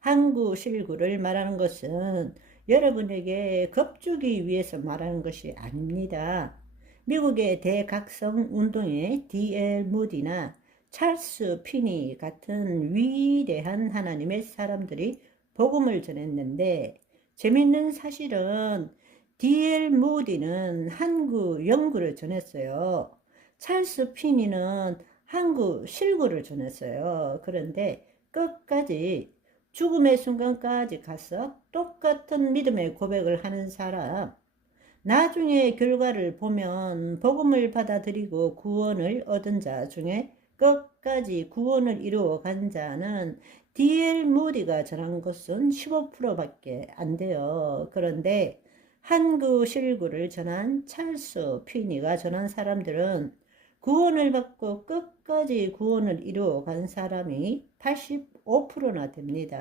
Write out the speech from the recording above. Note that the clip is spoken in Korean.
항구 실구를 말하는 것은 여러분에게 겁주기 위해서 말하는 것이 아닙니다. 미국의 대각성 운동의 D.L. 무디나 찰스 피니 같은 위대한 하나님의 사람들이 복음을 전했는데 재밌는 사실은 D.L. 무디는 한구 영구를 전했어요. 찰스 피니는 한구 실구를 전했어요. 그런데 끝까지 죽음의 순간까지 가서 똑같은 믿음의 고백을 하는 사람, 나중에 결과를 보면 복음을 받아들이고 구원을 얻은 자 중에 끝까지 구원을 이루어 간 자는 D.L. 무디가 전한 것은 15%밖에 안 돼요. 그런데 한구 실구를 전한 찰스 피니가 전한 사람들은 구원을 받고 끝까지 구원을 이루어 간 사람이 85% 나 됩니다.